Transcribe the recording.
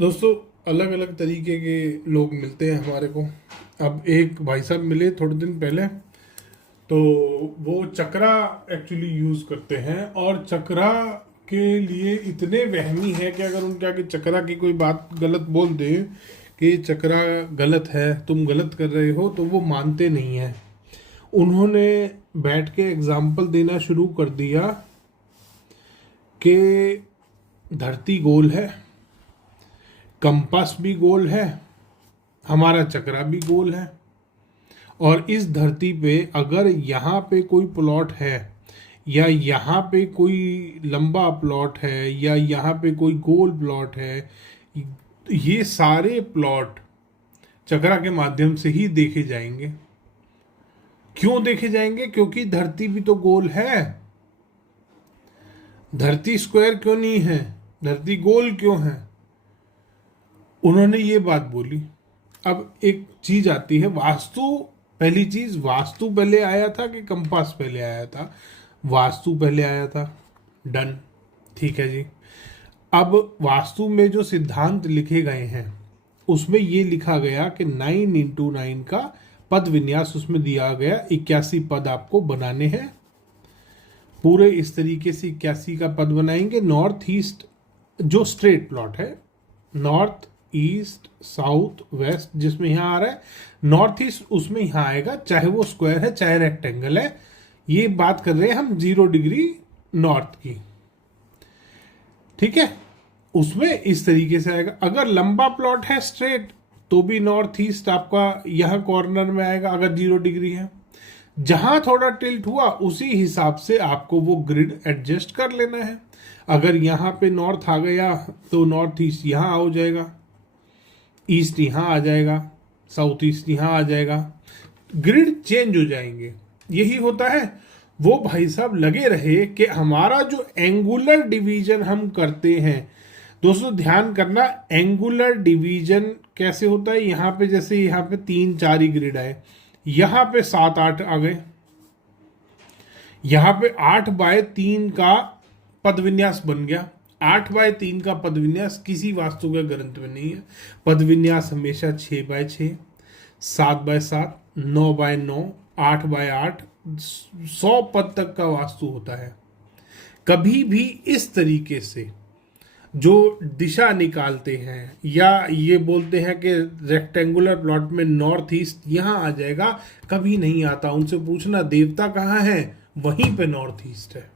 दोस्तों, अलग अलग तरीके के लोग मिलते हैं हमारे को। अब एक भाई साहब मिले थोड़े दिन पहले, तो वो चक्रा एक्चुअली यूज़ करते हैं और चक्रा के लिए इतने वहमी है कि अगर उनके आगे चक्रा की कोई बात गलत बोल दे कि चक्रा गलत है, तुम गलत कर रहे हो, तो वो मानते नहीं हैं। उन्होंने बैठ के एग्जाम्पल देना शुरू कर दिया कि धरती गोल है, कंपास भी गोल है, हमारा चक्रा भी गोल है, और इस धरती पे अगर यहाँ पे कोई प्लॉट है या यहाँ पे कोई लंबा प्लॉट है या यहाँ पे कोई गोल प्लॉट है, ये सारे प्लॉट चक्रा के माध्यम से ही देखे जाएंगे। क्यों देखे जाएंगे? क्योंकि धरती भी तो गोल है। धरती स्क्वायर क्यों नहीं है? धरती गोल क्यों है? उन्होंने ये बात बोली। अब एक चीज आती है वास्तु। पहली चीज, वास्तु पहले आया था कि कंपास पहले आया था? वास्तु पहले आया था। डन, ठीक है जी। अब वास्तु में जो सिद्धांत लिखे गए हैं उसमें ये लिखा गया कि 9x9 का पद विन्यास उसमें दिया गया। 81 पद आपको बनाने हैं। पूरे इस तरीके से 81 का पद बनाएंगे। नॉर्थ ईस्ट जो स्ट्रेट प्लॉट है, नॉर्थ ईस्ट साउथ वेस्ट जिसमें यहाँ आ रहा है, नॉर्थ ईस्ट उसमें यहाँ आएगा, चाहे वो स्क्वायर है चाहे रेक्टेंगल है। ये बात कर रहे हैं हम 0 डिग्री नॉर्थ की, ठीक है। उसमें इस तरीके से आएगा। अगर लंबा प्लॉट है स्ट्रेट तो भी नॉर्थ ईस्ट आपका यहाँ कॉर्नर में आएगा अगर 0 डिग्री है। जहां थोड़ा टिल्ट हुआ उसी हिसाब से आपको वो ग्रिड एडजस्ट कर लेना है। अगर यहाँ पे नॉर्थ आ गया तो नॉर्थ ईस्ट यहाँ हो जाएगा, ईस्ट यहाँ आ जाएगा, साउथ ईस्ट यहाँ आ जाएगा। ग्रिड चेंज हो जाएंगे। यही होता है। वो भाई साहब लगे रहे कि हमारा जो एंगुलर डिवीजन हम करते हैं, दोस्तों ध्यान करना, एंगुलर डिवीजन कैसे होता है। यहाँ पे जैसे यहाँ पे 3-4 ही ग्रिड आए, यहाँ पे 7-8 आ गए, यहाँ पे 8/3 का पद विन्यास बन गया। 8/3 का पद विन्यास किसी वास्तु का ग्रंथ में नहीं है। पद विन्यास हमेशा 6/6, 7/7, 9/9, 8/8, 100 पद तक का वास्तु होता है। कभी भी इस तरीके से जो दिशा निकालते हैं या ये बोलते हैं कि रेक्टेंगुलर प्लॉट में नॉर्थ ईस्ट यहाँ आ जाएगा, कभी नहीं आता। उनसे पूछना देवता कहाँ है, वहीं पे नॉर्थ ईस्ट है।